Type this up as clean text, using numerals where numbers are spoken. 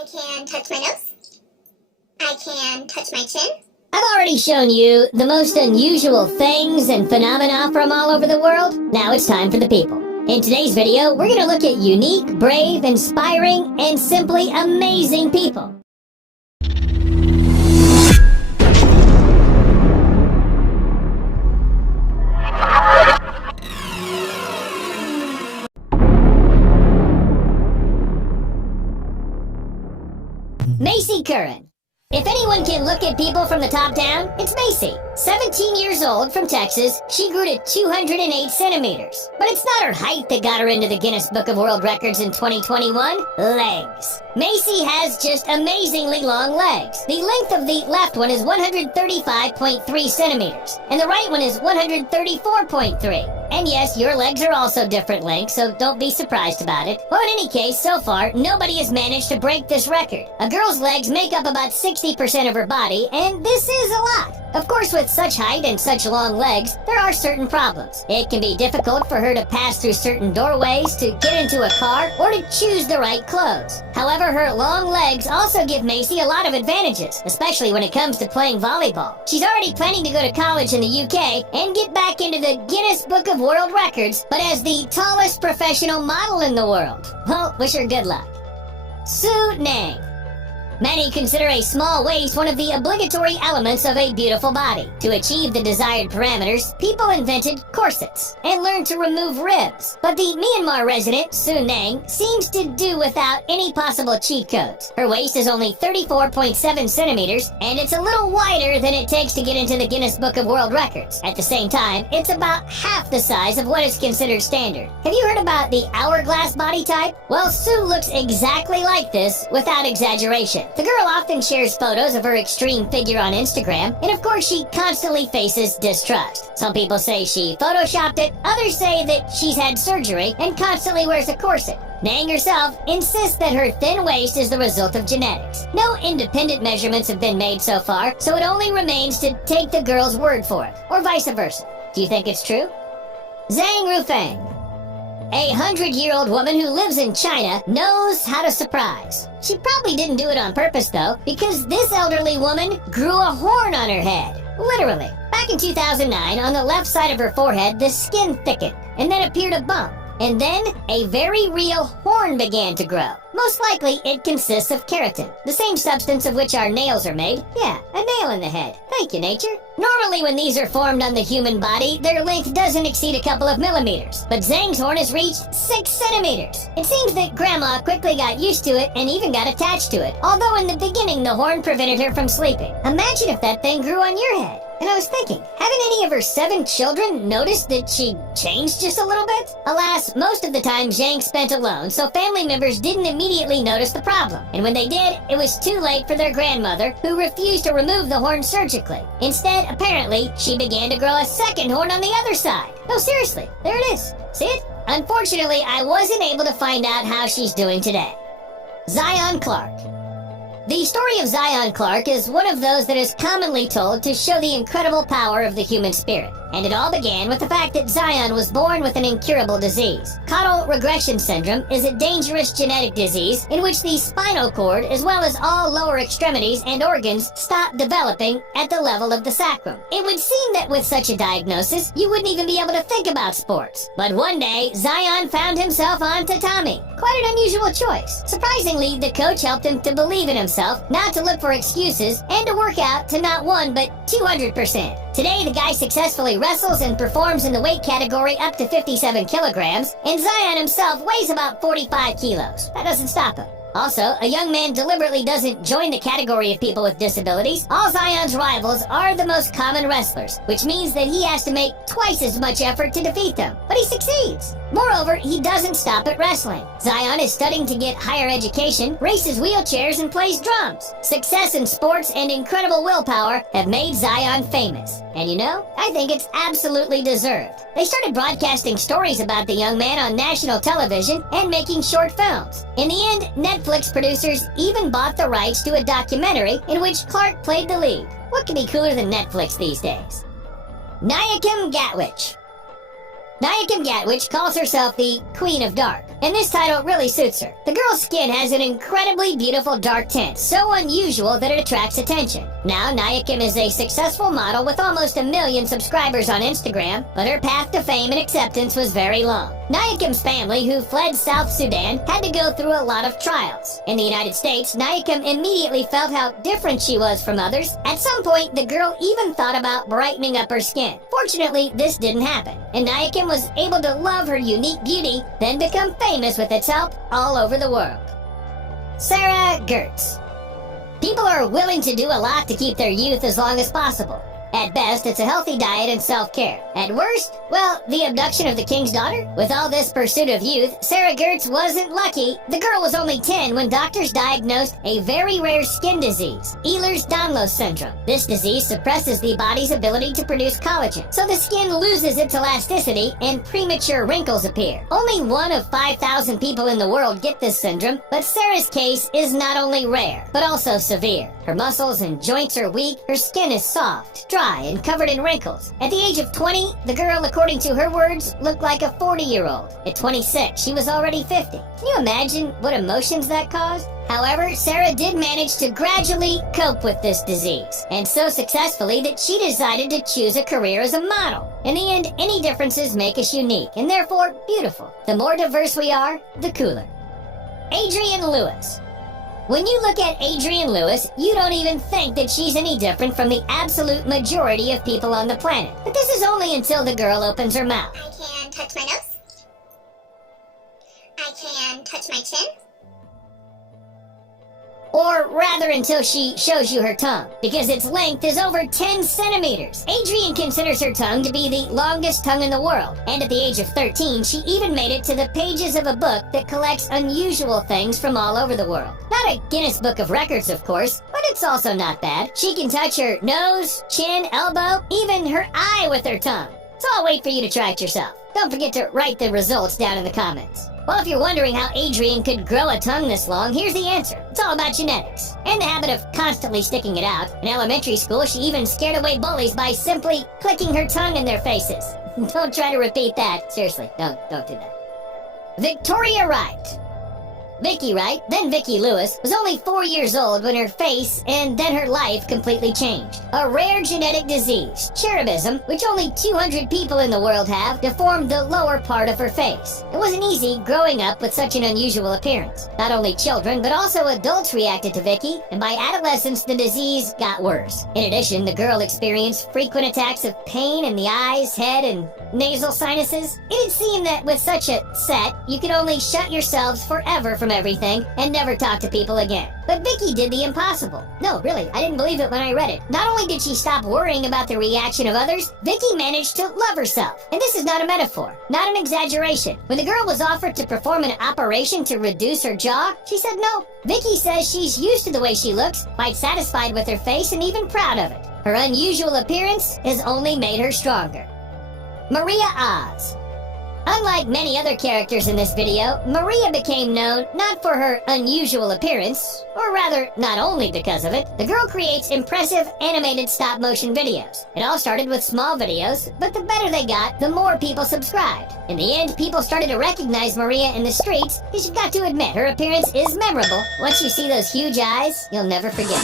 I can touch my nose. I can touch my chin. I've already shown you the most unusual things and phenomena from all over the world. Now it's time for the people. In today's video, we're going to look at unique, brave, inspiring, and simply amazing people. Macy Curran. If anyone can look at people from the top down, it's Macy. 17 years old, from Texas, she grew to 208 centimeters. But it's not her height that got her into the Guinness Book of World Records in 2021. Legs. Macy has just amazingly long legs. The length of the left one is 135.3 centimeters, and the right one is 134.3. And yes, your legs are also different lengths, so don't be surprised about it. Well, in any case, so far, nobody has managed to break this record. A girl's legs make up about 60% of her body, and this is a lot. Of course, with such height and such long legs, there are certain problems. It can be difficult for her to pass through certain doorways, to get into a car, or to choose the right clothes. However, her long legs also give Macy a lot of advantages, especially when it comes to playing volleyball. She's already planning to go to college in the UK and get back into the Guinness Book of World Records, but as the tallest professional model in the world. Well, wish her good luck. Su Nang. Many consider a small waist one of the obligatory elements of a beautiful body. To achieve the desired parameters, people invented corsets and learned to remove ribs. But the Myanmar resident, Su Nang, seems to do without any possible cheat codes. Her waist is only 34.7 centimeters, and it's a little wider than it takes to get into the Guinness Book of World Records. At the same time, it's about half the size of what is considered standard. Have you heard about the hourglass body type? Well, Su looks exactly like this without exaggeration. The girl often shares photos of her extreme figure on Instagram, and of course she constantly faces distrust. Some people say she photoshopped it, others say that she's had surgery and constantly wears a corset. Nang herself insists that her thin waist is the result of genetics. No independent measurements have been made so far, so it only remains to take the girl's word for it, or vice versa. Do you think it's true? Zhang Rufang. A 100-year-old woman who lives in China knows how to surprise. She probably didn't do it on purpose, though, because this elderly woman grew a horn on her head. Literally. Back in 2009, on the left side of her forehead, the skin thickened, and then appeared a bump. And then, a very real horn began to grow. Most likely, it consists of keratin, the same substance of which our nails are made. Yeah, a nail in the head. Thank you, nature. Normally, when these are formed on the human body, their length doesn't exceed a couple of millimeters. But Zhang's horn has reached 6 centimeters. It seems that Grandma quickly got used to it and even got attached to it. Although in the beginning, the horn prevented her from sleeping. Imagine if that thing grew on your head. And I was thinking, haven't any of her 7 children noticed that she changed just a little bit? Alas, most of the time Zhang spent alone, so family members didn't immediately notice the problem. And when they did, it was too late for their grandmother, who refused to remove the horn surgically. Instead, apparently, she began to grow a second horn on the other side. No, seriously, there it is. See it? Unfortunately, I wasn't able to find out how she's doing today. Zion Clark. The story of Zion Clark is one of those that is commonly told to show the incredible power of the human spirit. And it all began with the fact that Zion was born with an incurable disease. Caudal regression syndrome is a dangerous genetic disease in which the spinal cord, as well as all lower extremities and organs, stop developing at the level of the sacrum. It would seem that with such a diagnosis, you wouldn't even be able to think about sports. But one day, Zion found himself on tatami. Quite an unusual choice. Surprisingly, the coach helped him to believe in himself, not to look for excuses, and to work out to not 1 but 200%. Today, the guy successfully wrestles and performs in the weight category up to 57 kilograms, and Zion himself weighs about 45 kilos. That doesn't stop him. Also, a young man deliberately doesn't join the category of people with disabilities. All Zion's rivals are the most common wrestlers, which means that he has to make twice as much effort to defeat them. But he succeeds. Moreover, he doesn't stop at wrestling. Zion is studying to get higher education, races wheelchairs, and plays drums. Success in sports and incredible willpower have made Zion famous. And you know, I think it's absolutely deserved. They started broadcasting stories about the young man on national television and making short films. In the end, Netflix producers even bought the rights to a documentary in which Clark played the lead. What could be cooler than Netflix these days? Nayakim Gatwich. Nayakim Gatwich calls herself the Queen of Dark. and this title really suits her. The girl's skin has an incredibly beautiful dark tint, so unusual that it attracts attention. Now, Naya Kim is a successful model with almost 1 million subscribers on Instagram, but her path to fame and acceptance was very long. Naya Kim's family, who fled South Sudan, had to go through a lot of trials. In the United States, Naya Kim immediately felt how different she was from others. At some point, the girl even thought about brightening up her skin. Fortunately, this didn't happen, and Naya Kim was able to love her unique beauty, then become famous with its help all over the world. Sarah Gertz. People are willing to do a lot to keep their youth as long as possible. At best, it's a healthy diet and self-care. At worst, well, the abduction of the king's daughter? With all this pursuit of youth, Sarah Gertz wasn't lucky. The girl was only 10 when doctors diagnosed a very rare skin disease, Ehlers-Danlos syndrome. This disease suppresses the body's ability to produce collagen, so the skin loses its elasticity and premature wrinkles appear. Only 1 of 5,000 people in the world get this syndrome, but Sarah's case is not only rare, but also severe. Her muscles and joints are weak, her skin is soft, dry, and covered in wrinkles. At the age of 20, the girl, according to her words, looked like a 40-year-old. At 26, she was already 50. Can you imagine what emotions that caused? However, Sarah did manage to gradually cope with this disease, and so successfully that she decided to choose a career as a model. In the end, any differences make us unique, and therefore beautiful. The more diverse we are, the cooler. Adrienne Lewis. When you look at Adrienne Lewis, you don't even think that she's any different from the absolute majority of people on the planet. But this is only until the girl opens her mouth. I can touch my nose. I can touch my chin. Or rather until she shows you her tongue, because its length is over 10 centimeters. Adrienne considers her tongue to be the longest tongue in the world, and at the age of 13, she even made it to the pages of a book that collects unusual things from all over the world. Not a Guinness Book of Records, of course, but it's also not bad. She can touch her nose, chin, elbow, even her eye with her tongue. So I'll wait for you to try it yourself. Don't forget to write the results down in the comments. Well, if you're wondering how Adrienne could grow a tongue this long, here's the answer. It's all about genetics, and the habit of constantly sticking it out. In elementary school, she even scared away bullies by simply clicking her tongue in their faces. Don't try to repeat that. Seriously, don't do that. Victoria Wright. Vicky Wright, then Vicki Lewis, was only 4 years old when her face and then her life completely changed. A rare genetic disease, cherubism, which only 200 people in the world have, deformed the lower part of her face. It wasn't easy growing up with such an unusual appearance. Not only children, but also adults reacted to Vicky, and by adolescence the disease got worse. In addition, the girl experienced frequent attacks of pain in the eyes, head, and nasal sinuses. It seemed that with such a set, you could only shut yourselves forever from everything and never talk to people again. But Vicky did the impossible. No, really, I didn't believe it when I read it. Not only did she stop worrying about the reaction of others, Vicky managed to love herself. And this is not a metaphor, not an exaggeration. When the girl was offered to perform an operation to reduce her jaw, she said no. Vicky says she's used to the way she looks, quite satisfied with her face and even proud of it. Her unusual appearance has only made her stronger. Maria Oz. Unlike many other characters in this video, Maria became known not for her unusual appearance, or rather, not only because of it. The girl creates impressive animated stop-motion videos. It all started with small videos, but the better they got, the more people subscribed. In the end, people started to recognize Maria in the streets, because you've got to admit, her appearance is memorable. Once you see those huge eyes, you'll never forget.